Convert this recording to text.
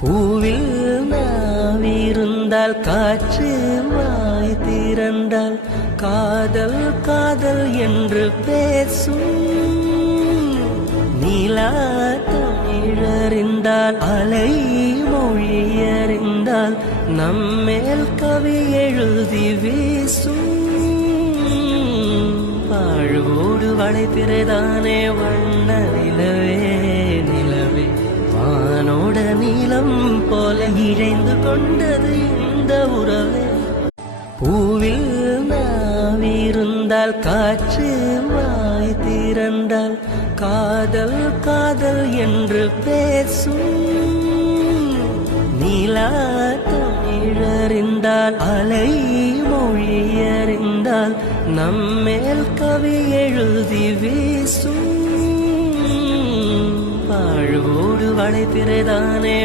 பூவில் நாவிருந்தால் காற்று வாய் திறந்தால் காதல் காதல் என்று பேசும். நீலா தமிழறிந்தால் அலை மொழியறிந்தால் நம்மேல் கவி எழுதி வீசும். வாழ்வோடு வளைத்திரைதானே வண்ண நிலவே நிலவே வானோட நீளம் போல இழைந்து கொண்டது இந்த உறவே. பூவில் நாவிருந்தால் காற்று வாய் திறந்தால் காதல் காதல் என்று பேசும். நீலா தமிழறிந்தால் அலை மொழியறிந்தால் நம்மேல் கவி எழுதி வீசும். வாழ்வோடு வளைத்திரைதானே